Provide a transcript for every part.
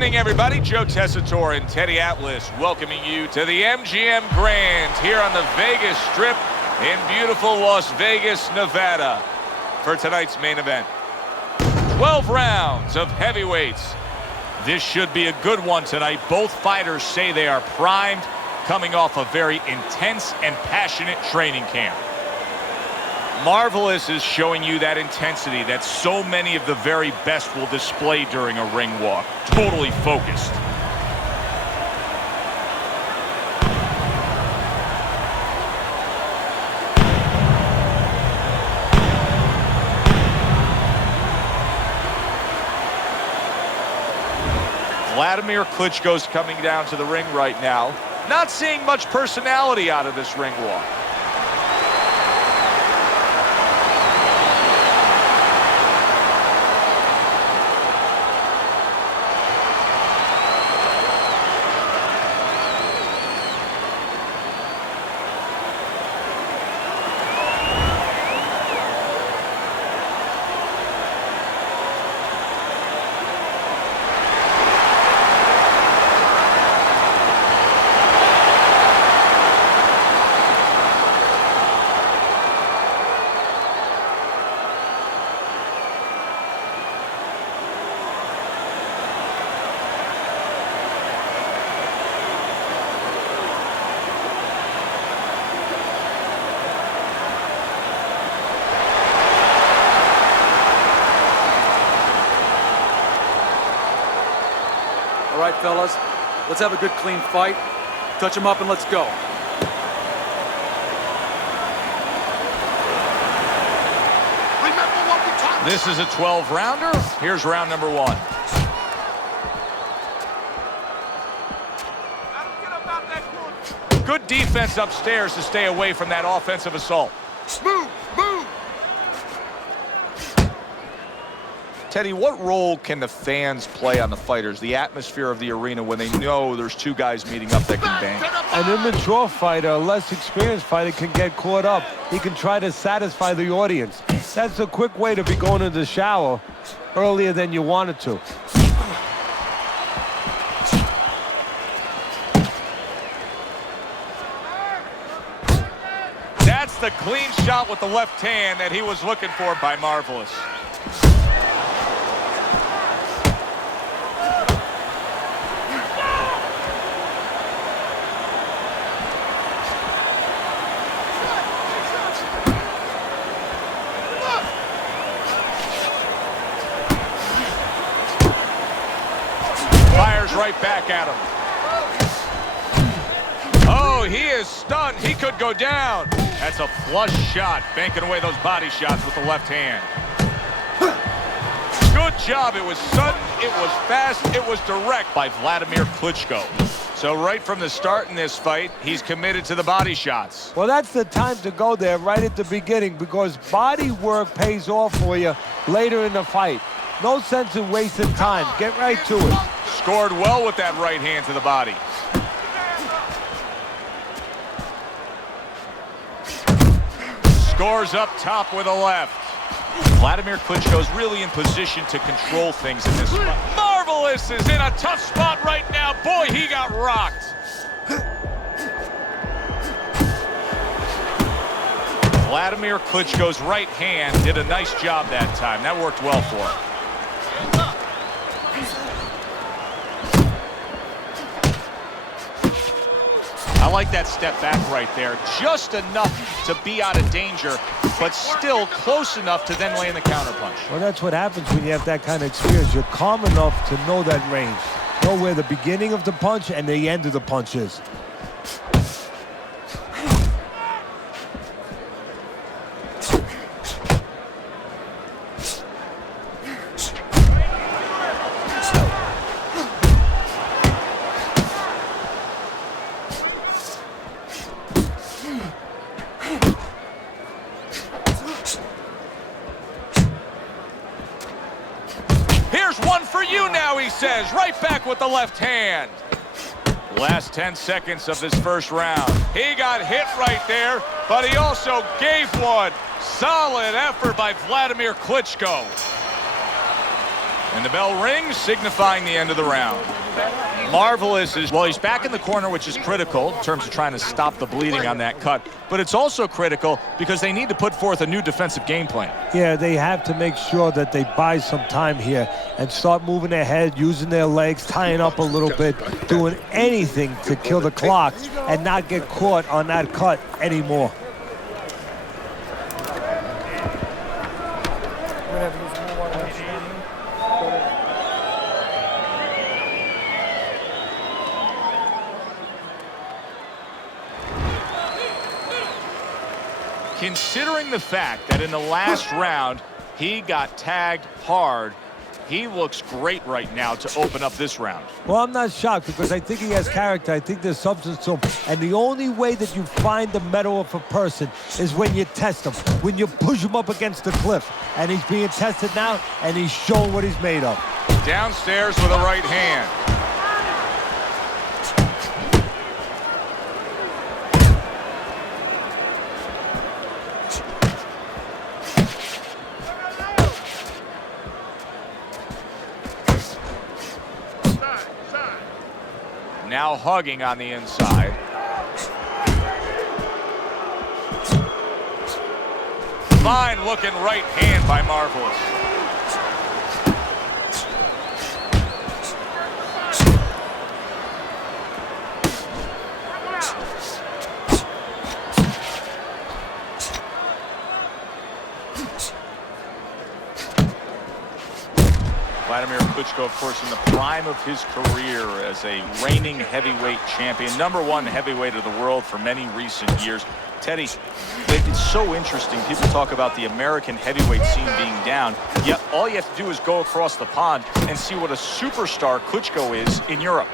evening, everybody. Joe Tessitore and Teddy Atlas welcoming you to the MGM Grand here on the Vegas Strip in beautiful Las Vegas, Nevada for tonight's main event. 12 rounds of heavyweights. This should be a good one tonight. Both fighters say they are primed, coming off a very intense and passionate training camp. Marvelous is showing you that intensity that so many of the very best will display during a ring walk. Totally focused. Wladimir Klitschko's coming down to the ring right now. Not seeing much personality out of this ring walk. All right, fellas, let's have a good, clean fight. Touch them up and let's go. This is a 12-rounder. Here's round number one. Good defense upstairs to stay away from that offensive assault. Move, move. Teddy, what role can the fans play on the fighters, the atmosphere of the arena, when they know there's two guys meeting up that can bang? An immature fighter, a less experienced fighter can get caught up. He can try to satisfy the audience. That's a quick way to be going to the shower earlier than you wanted to. That's the clean shot with the left hand that he was looking for by Marvelous. Fires right back at him. Oh, he is stunned. He could go down. That's a flush shot, banking away those body shots with the left hand. Good job. It was sudden, it was fast, it was direct by Wladimir Klitschko. So right from the start in this fight, he's committed to the body shots. Well, that's the time to go there right at the beginning, because body work pays off for you later in the fight. No sense in wasting time. Get right to it. Scored well with that right hand to the body. Scores up top with a left. Wladimir Klitschko's really in position to control things in this fight. Marvelous is in a tough spot right now. Boy, he got rocked. Wladimir Klitschko's right hand did a nice job that time. That worked well for him. I like that step back right there. Just enough to be out of danger, but still close enough to then land the counterpunch. Well, that's what happens when you have that kind of experience. You're calm enough to know that range. Know where the beginning of the punch and the end of the punch is. One for you now, he says, right back with the left hand. Last 10 seconds of this first round. He got hit right there, but he also gave one. Solid effort by Wladimir Klitschko. And the bell rings, signifying the end of the round. Marvelous is, well, he's back in the corner, which is critical in terms of trying to stop the bleeding on that cut. But it's also critical because they need to put forth a new defensive game plan. Yeah, they have to make sure that they buy some time here and start moving their head, using their legs, tying up a little bit, doing anything to kill the clock and not get caught on that cut anymore. Considering the fact that in the last round he got tagged hard, he looks great right now to open up this round. Well, I'm not shocked because I think he has character. I think there's substance to him. And the only way that you find the mettle of a person is when you test him, when you push him up against the cliff. And he's being tested now, and he's showing what he's made of. Downstairs with a right hand. Now hugging on the inside. Fine looking right hand by Marvelous. Wladimir Klitschko, of course, in the prime of his career as a reigning heavyweight champion, #1 heavyweight of the world for many recent years. Teddy, it's so interesting. People talk about the American heavyweight scene being down, yet all you have to do is go across the pond and see what a superstar Klitschko is in Europe.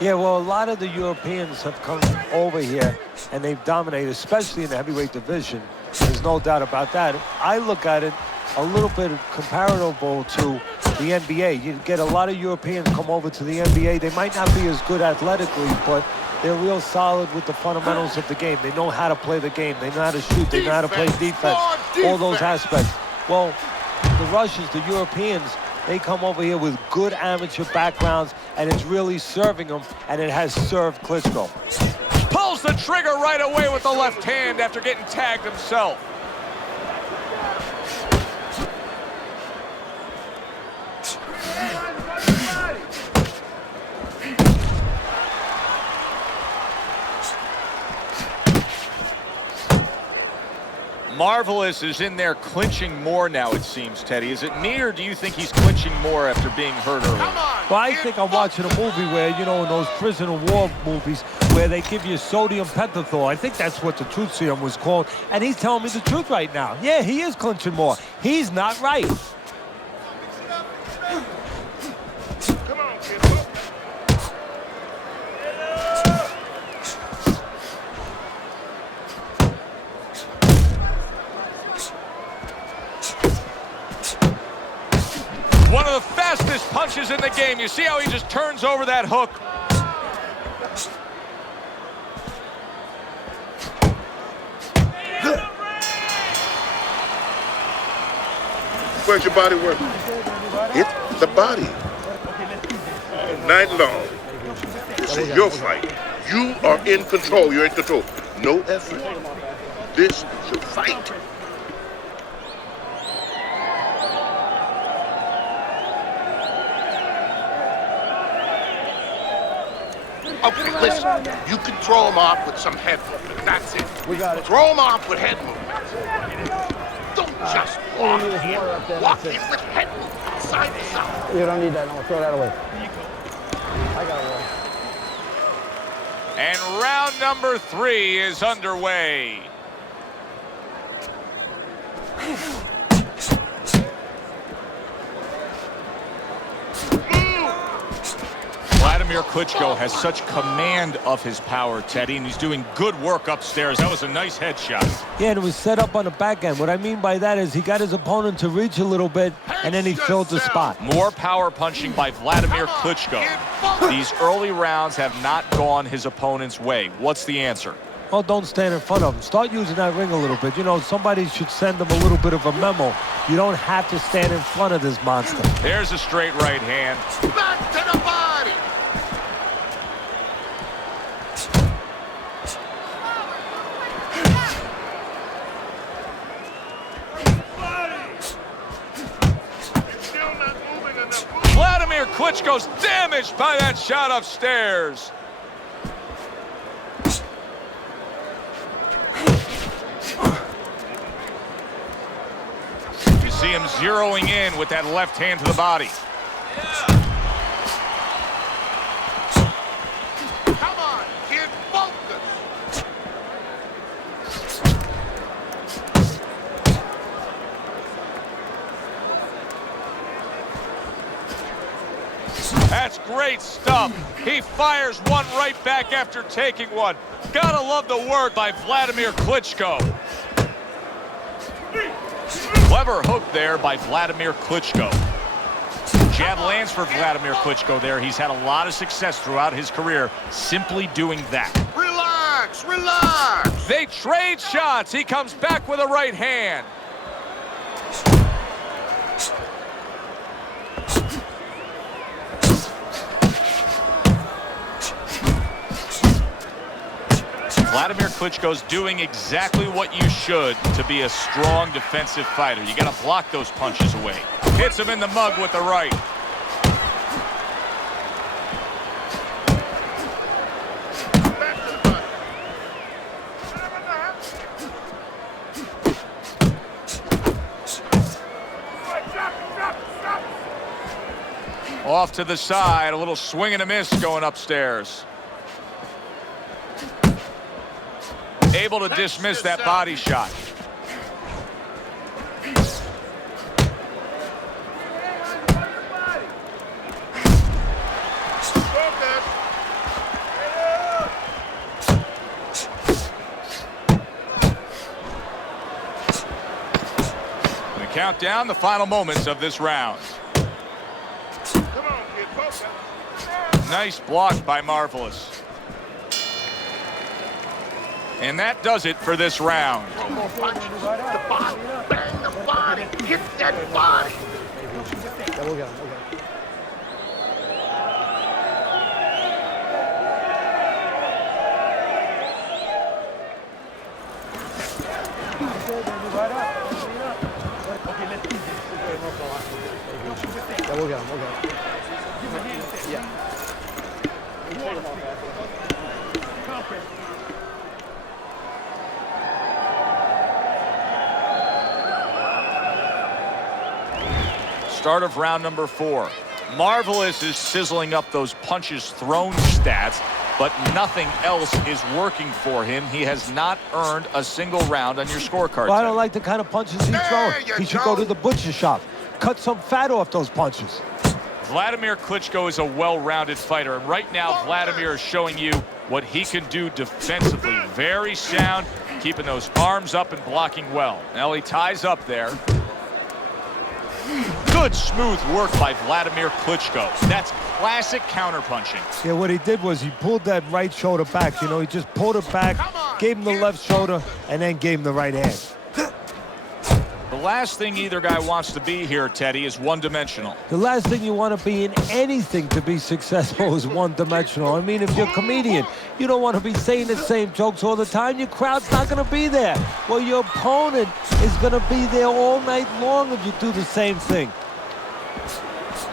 Yeah, well, a lot of the Europeans have come over here, and they've dominated, especially in the heavyweight division. There's no doubt about that. I look at it a little bit comparable to the NBA. You get a lot of Europeans come over to the NBA. They might not be as good athletically, but they're real solid with the fundamentals of the game. They know how to play the game. They know how to shoot. They know how to play defense. All those aspects. Well, the Russians, the Europeans, they come over here with good amateur backgrounds, and it's really serving them, and it has served Klitschko. Pulls the trigger right away with the left hand after getting tagged himself. Marvelous is in there clinching more now, it seems, Teddy. Is it me, or do you think he's clinching more after being hurt earlier? Well, I think I'm watching a movie where, you know, in those prisoner war movies where they give you sodium pentothal. I think that's what the truth serum was called. And he's telling me the truth right now. Yeah, he is clinching more. He's not right. Come on, kid. One of the fastest punches in the game. You see how he just turns over that hook? Where's your body work? Hit the body. All night long. This is your fight. You are in control. You're in control. No effort. This is your fight. Okay, listen. You can throw him off with some head movement. That's it. We got it. Throw him off with head movement. Don't just walk him. Walk him with head movement. Side to side. You don't need that. No, throw that away. I got it. And round number 3 is underway. Wladimir Klitschko has such command of his power, Teddy, and he's doing good work upstairs. That was a nice headshot. Yeah, and it was set up on the back end. What I mean by that is he got his opponent to reach a little bit, and then he filled the spot. More power punching by Wladimir Klitschko. These early rounds have not gone his opponent's way. What's the answer? Oh, don't stand in front of him. Start using that ring a little bit. You know, somebody should send him a little bit of a memo. You don't have to stand in front of this monster. There's a straight right hand. Back to the body. Still not moving enough. Wladimir Klitschko's damaged by that shot upstairs. You see him zeroing in with that left hand to the body. Come on, kid, focus. That's great stuff. He fires one right back after taking one. Gotta love the work by Wladimir Klitschko. Clever hook there by Wladimir Klitschko. Jab lands for Wladimir Klitschko there. He's had a lot of success throughout his career simply doing that. Relax, relax. They trade shots. He comes back with a right hand. Wladimir Klitschko's doing exactly what you should to be a strong defensive fighter. You got to block those punches away. Hits him in the mug with the right. Back to the body. Off to the side, a little swing and a miss going upstairs. Able to dismiss that body shot. And count down the final moments of this round. Come on, kid, focus. Nice block by Marvelous. And that does it for this round. Punch the body. Bang the body. Hit that body. Yeah, we'll get him. We'll get him. Yeah, we'll get him. We'll get him. Yeah. Start of round number 4. Marvelous is sizzling up those punches thrown stats, but nothing else is working for him. He has not earned a single round on your scorecard. Well, I don't like the kind of punches he's throwing. He should go to the butcher shop. Cut some fat off those punches. Wladimir Klitschko is a well-rounded fighter, and right now Wladimir is showing you what he can do defensively. Very sound, keeping those arms up and blocking well. Now he ties up there. Good smooth work by Wladimir Klitschko. That's classic counterpunching. Yeah, what he did was he pulled that right shoulder back. You know, he just pulled it back, gave him the left shoulder, and then gave him the right hand. The last thing either guy wants to be here, Teddy, is one-dimensional. The last thing you want to be in anything to be successful is one-dimensional. I mean, if you're a comedian, you don't want to be saying the same jokes all the time. Your crowd's not going to be there. Well, your opponent is going to be there all night long if you do the same thing.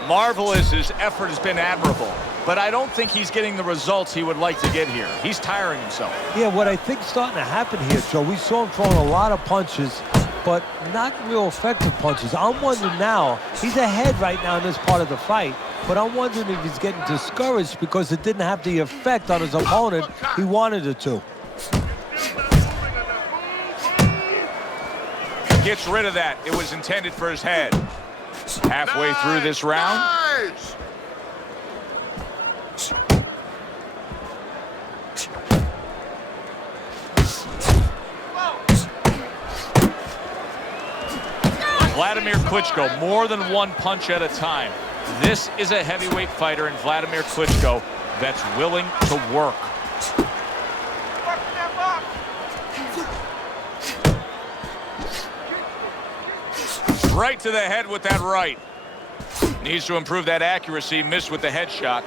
Marvelous, his effort has been admirable, but I don't think he's getting the results he would like to get here. He's tiring himself. Yeah, what I think's starting to happen here, Joe, we saw him throwing a lot of punches, but not real effective punches. I'm wondering now, he's ahead right now in this part of the fight, but I'm wondering if he's getting discouraged because it didn't have the effect on his opponent he wanted it to. Gets rid of that. It was intended for his head. Halfway through this round. Nice. Wladimir Klitschko, more than one punch at a time. This is a heavyweight fighter in Wladimir Klitschko that's willing to work. Right to the head with that right. Needs to improve that accuracy. Missed with the headshot.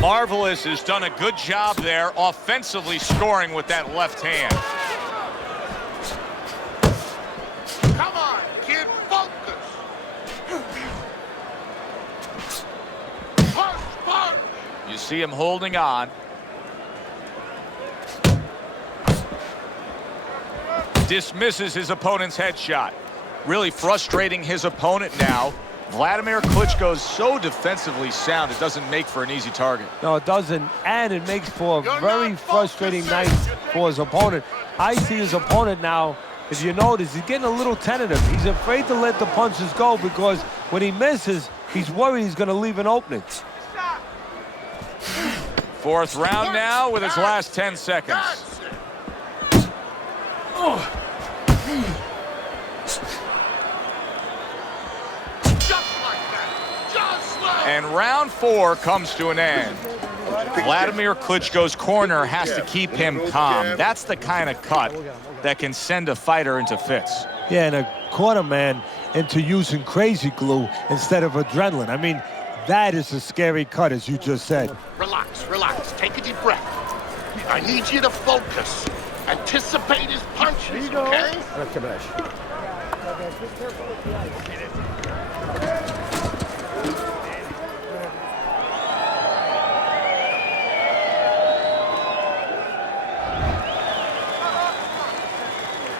Marvelous has done a good job there offensively scoring with that left hand. Come on, kid, focus. Punch, punch. You see him holding on. Dismisses his opponent's headshot. Really frustrating his opponent now. Wladimir Klitschko is so defensively sound, it doesn't make for an easy target. No, it doesn't, and it makes for a very frustrating night for his opponent. I see his opponent now, if you notice, he's getting a little tentative. He's afraid to let the punches go because when he misses, he's worried he's going to leave an opening. Fourth round now with his last 10 seconds. And round 4 comes to an end. Wladimir Klitschko's corner has to keep him calm. That's the kind of cut that can send a fighter into fits. Yeah, and a corner man into using crazy glue instead of adrenaline. I mean, that is a scary cut, as you just said. Relax, relax. Take a deep breath. I need you to focus. Anticipate his punches, okay?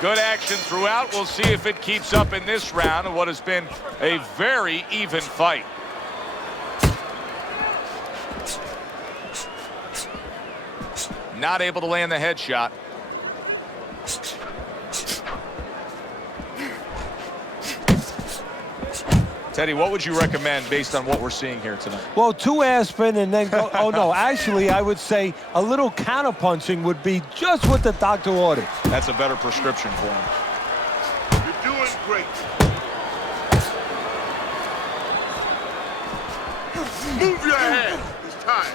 Good action throughout. We'll see if it keeps up in this round of what has been a very even fight. Not able to land the headshot. Teddy, what would you recommend based on what we're seeing here tonight? Well, 2 aspirin and then go. Oh, no, actually, I would say a little counterpunching would be just what the doctor ordered. That's a better prescription for him. You're doing great. Move your head. It's time.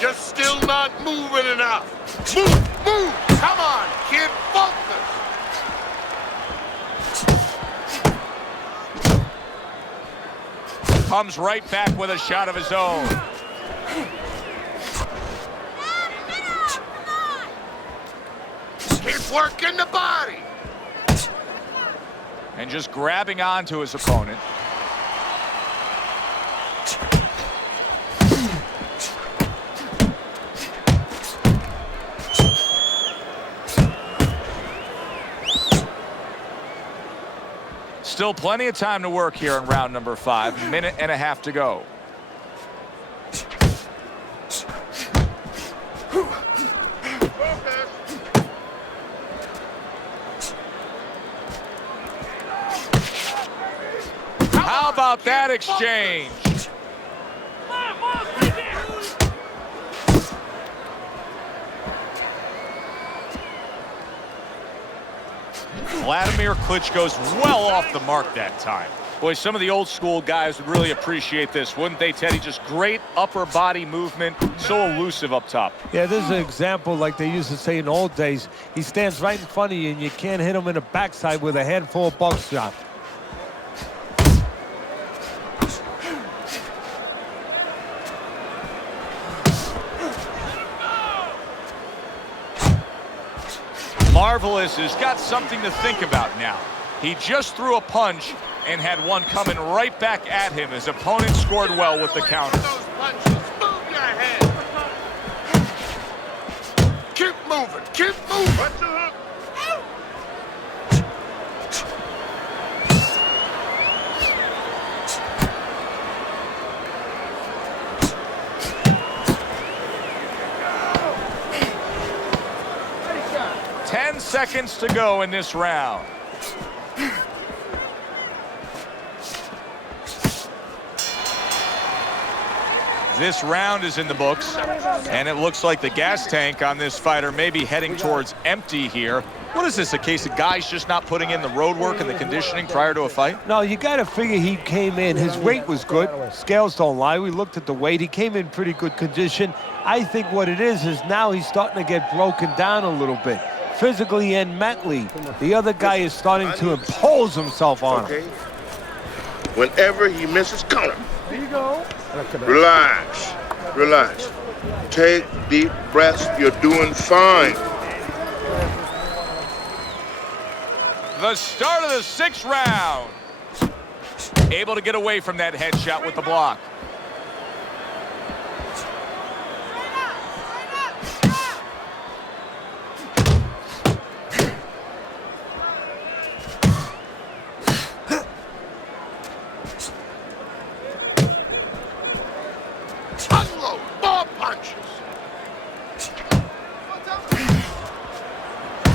You're still not moving enough. Move, move. Come on, kid, focus. Comes right back with a shot of his own. Keep working the body. And just grabbing onto his opponent. Still plenty of time to work here in round number 5. Minute and a half to go. How about that exchange? Wladimir Klitschko's well off the mark that time. Boy, some of the old school guys would really appreciate this, wouldn't they, Teddy? Just great upper body movement, so elusive up top. Yeah, this is an example like they used to say in the old days. He stands right in front of you and you can't hit him in the backside with a handful of buckshot. Marvelous has got something to think about now. He just threw a punch and had one coming right back at him. His opponent scored well with the counter. Those punches. Move your head. Keep moving. Keep moving. What's the hook? 10 seconds to go in this round. This round is in the books, and it looks like the gas tank on this fighter may be heading towards empty here. What is this, a case of guys just not putting in the road work and the conditioning prior to a fight? No, you got to figure he came in. His weight was good. Scales don't lie. We looked at the weight. He came in pretty good condition. I think what it is now he's starting to get broken down a little bit, physically and mentally. The other guy is starting to impose himself on him. Whenever he misses, counter. There you go. Relax. Relax. Take deep breaths. You're doing fine. The start of the 6th round. Able to get away from that headshot with the block. Unload more punches.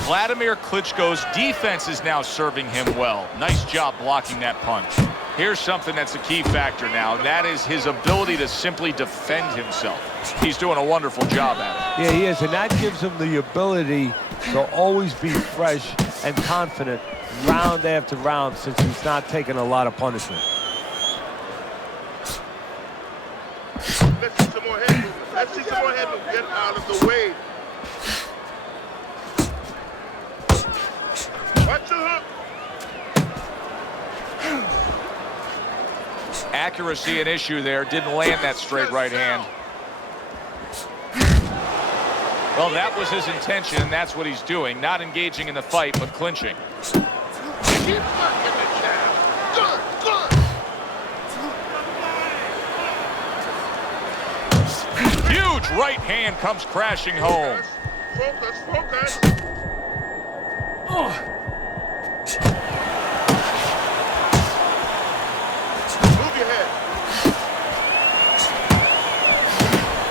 Wladimir Klitschko's defense is now serving him well. Nice job blocking that punch. Here's something that's a key factor now, and that is his ability to simply defend himself. He's doing a wonderful job at it. Yeah, he is, and that gives him the ability to always be fresh and confident round after round since he's not taking a lot of punishment. Let's see some more head movement. Let's see some more head movement. Get out of the way. Watch the hook. Accuracy an issue there. Didn't land that straight right hand. Well, that was his intention, and that's what he's doing. Not engaging in the fight, but clinching. Keep working the jab. Good, good. Huge right hand comes crashing home. Focus, focus. Move your head.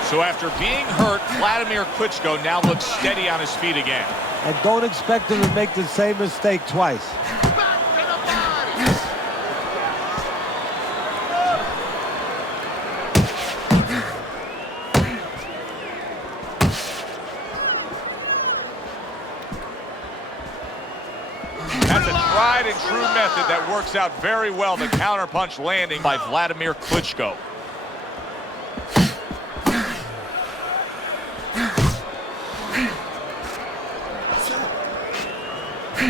So after being hurt, Wladimir Klitschko now looks steady on his feet again. And don't expect him to make the same mistake twice. Back to the body. That's a tried and true method that works out very well. The counterpunch landing by Wladimir Klitschko.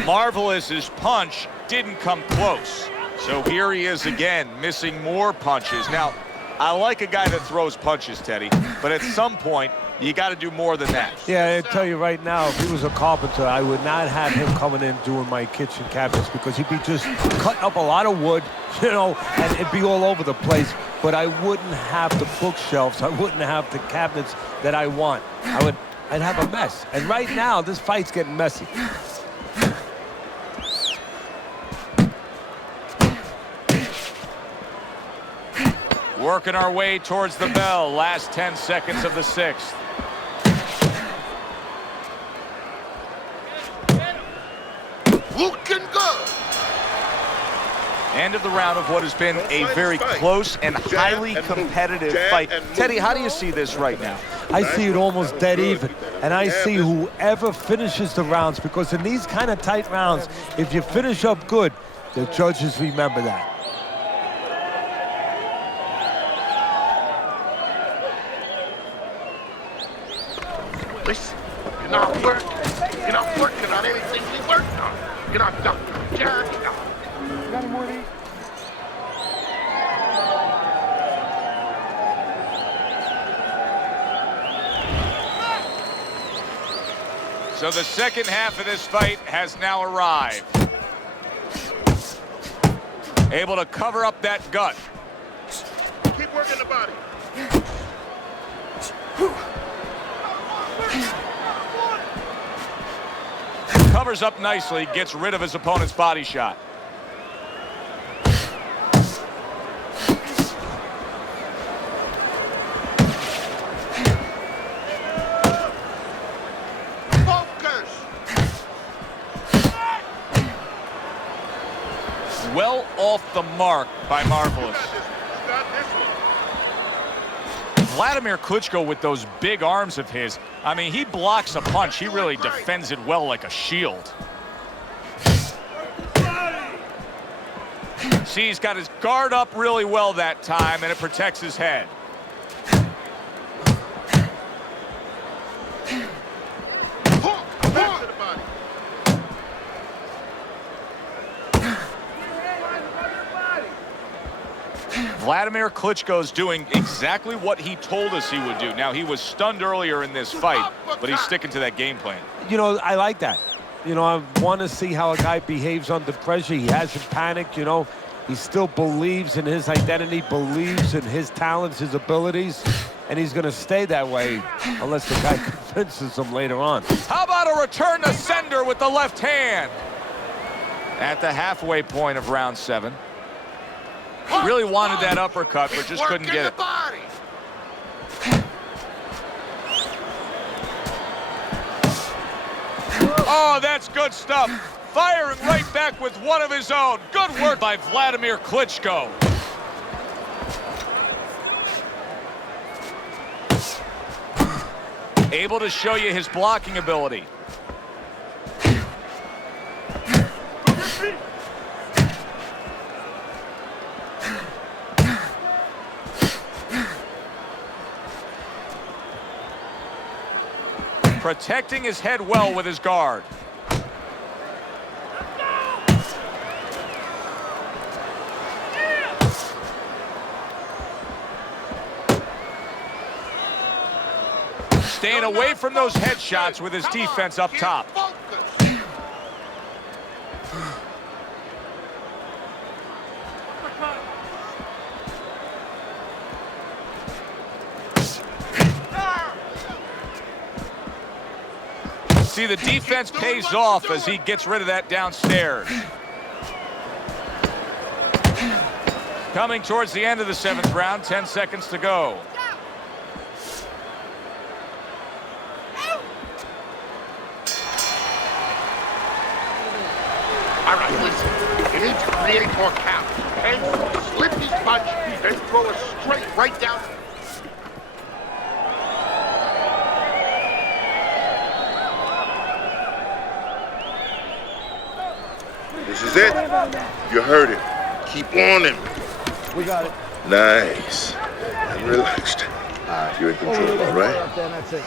Marvelous, his punch didn't come close. So here he is again, missing more punches. Now, I like a guy that throws punches, Teddy, but at some point, you got to do more than that. Yeah, I tell you right now, if he was a carpenter, I would not have him coming in doing my kitchen cabinets because he'd be just cutting up a lot of wood, you know, and it'd be all over the place. But I wouldn't have the bookshelves. I wouldn't have the cabinets that I want. I'd have a mess. And right now, this fight's getting messy. Working our way towards the bell. Last 10 seconds of the 6th. Looking good. End of the round of what has been a very close and highly competitive fight. Teddy, how do you see this right now? I see it almost dead even, and I see whoever finishes the rounds, because in these kind of tight rounds, if you finish up good, the judges remember that. Listen, you're not working. You're not working on anything we worked on. You're not Dr. Jack. Got any more of these? So the second half of this fight has now arrived. Able to cover up that gut. Keep working the body. Covers up nicely, gets rid of his opponent's body shot. Focus. Well off the mark by Marvelous. You got this one. Wladimir Klitschko, with those big arms of his, I mean, he blocks a punch. He really defends it well like a shield. See, he's got his guard up really well that time, and it protects his head. Wladimir Klitschko's doing exactly what he told us he would do. Now, he was stunned earlier in this fight, but he's sticking to that game plan. You know, I like that. You know, I want to see how a guy behaves under pressure. He hasn't panicked, you know. He still believes in his identity, believes in his talents, his abilities, and he's going to stay that way unless the guy convinces him later on. How about a return to sender with the left hand? At the halfway point of round 7. Really wanted that uppercut, but just couldn't get it. Oh, that's good stuff. Firing right back with one of his own. Good work by Wladimir Klitschko. Able to show you his blocking ability. Protecting his head well with his guard. Staying away from those headshots with his defense up top. See, the defense pays off as he gets rid of that downstairs. Coming towards the end of the 7th round, 10 seconds to go. All right, listen. You need to create more count. And slip his punch, then throw it straight right down. This is it. You heard it. Keep on him. We got it. Nice. And relaxed. You're in control, all right? Up there, that's it.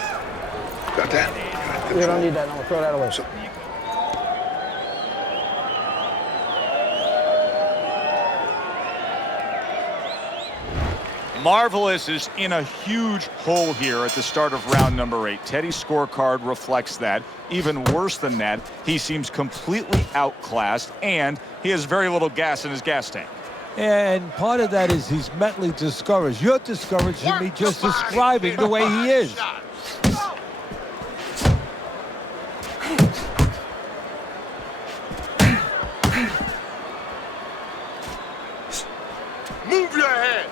Got that? We don't need that. No, we'll throw that away. So, Marvelous is in a huge hole here at the start of round number 8. Teddy's scorecard reflects that. Even worse than that, he seems completely outclassed, and he has very little gas in his gas tank. And part of that is he's mentally discouraged. You're discouraging me just describing the way he is. move your head.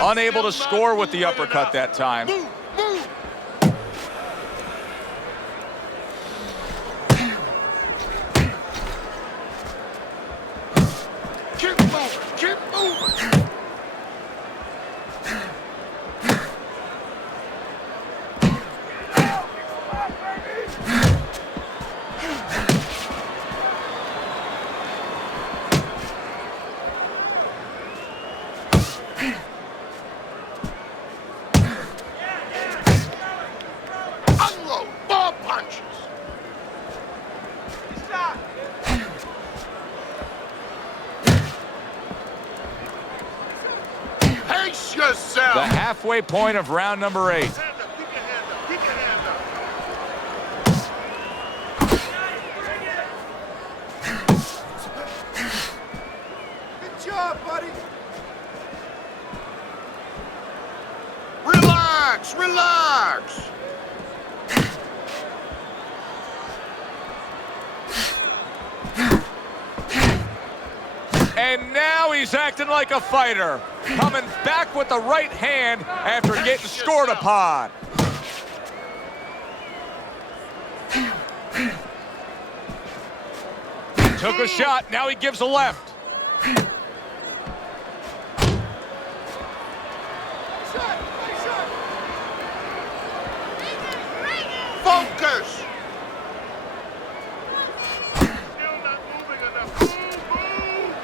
Unable to score with the uppercut that time. Move, move. Keep moving, keep moving. Unload, more punches. Pace yourself. The halfway point of round number 8. Hand up, keep your hand up, keep your hand up. Good job, buddy. Relax, relax. And now he's acting like a fighter. Coming back with the right hand after getting scored upon. Took a shot. Now he gives a left. Focus! Still not moving enough. Move!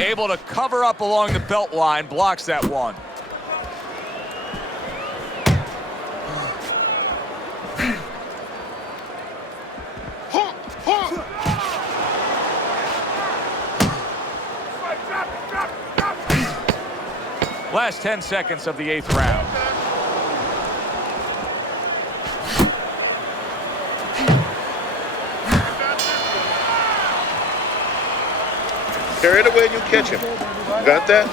Able to cover up along the belt line, blocks that one. Last 10 seconds of the 8th round. Carry it away and you catch him. You got that?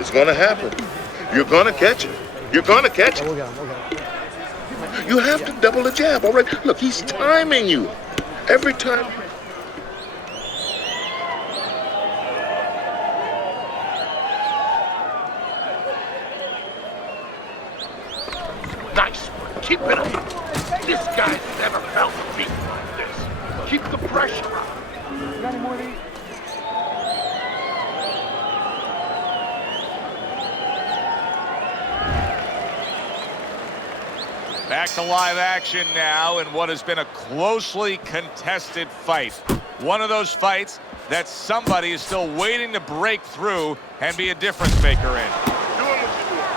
It's going to happen. You're going to catch him. You're going to catch him. You have to double the jab, all right? Look, he's timing you. Every time. Nice one. Keep it up. This guy's never felt a beat like this. Keep the pressure on. Got any more to eat? Back to live action now in what has been a closely contested fight. One of those fights that somebody is still waiting to break through and be a difference maker in. Doing what you're doing.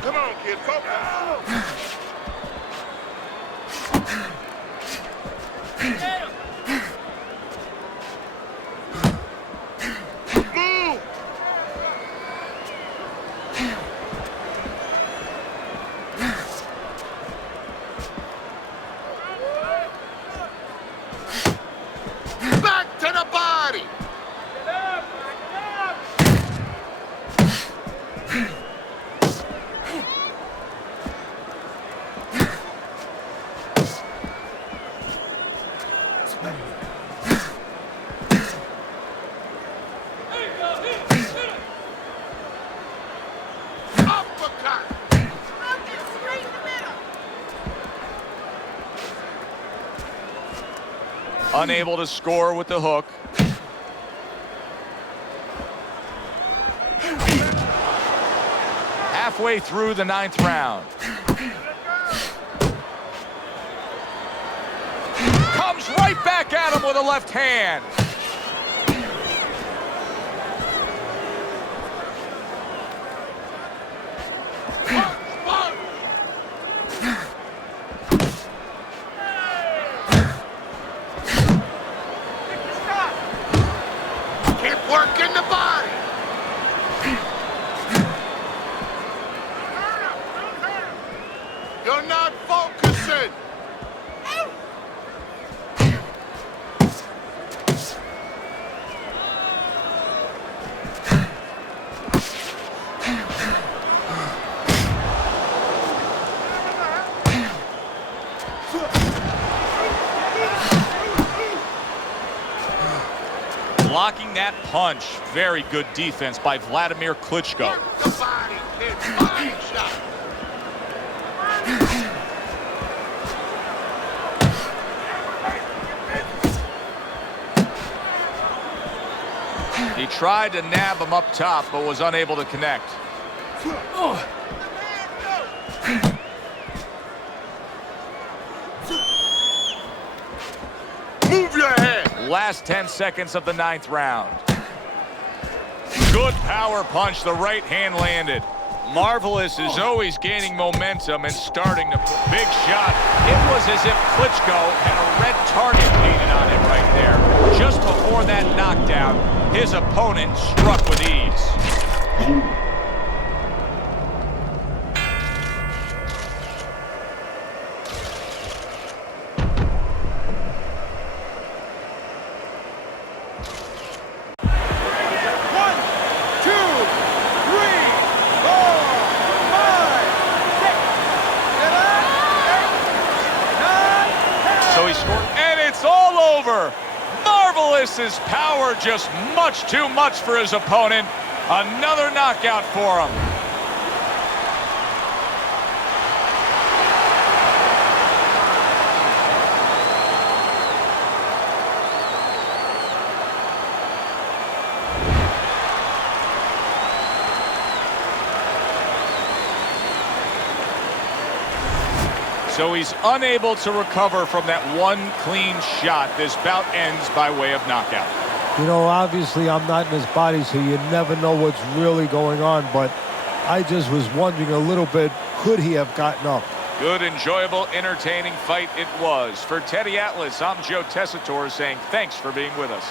Come on, kid, focus. Move! Back to the body! Uppercut! Unable to score with the hook. Halfway through the 9th round. Comes right back at him with a left hand. Keep working the body! You're not focusing! Blocking that punch. Very good defense by Wladimir Klitschko. Work the body, kid. Body shot. He tried to nab him up top, but was unable to connect. Move your head. Last 10 seconds of the 9th round. Good power punch. The right hand landed. Marvelous is always gaining momentum and starting to big shot. It was as if Klitschko had a red target painted on him right there. Just before that knockdown, his opponent struck with ease. Atlas's power just much too much for his opponent. Another knockout for him. So he's unable to recover from that one clean shot. This bout ends by way of knockout. You know, obviously I'm not in his body, so you never know what's really going on, but I just was wondering a little bit, could he have gotten up? Good, enjoyable, entertaining fight it was. For Teddy Atlas, I'm Joe Tessitore saying thanks for being with us.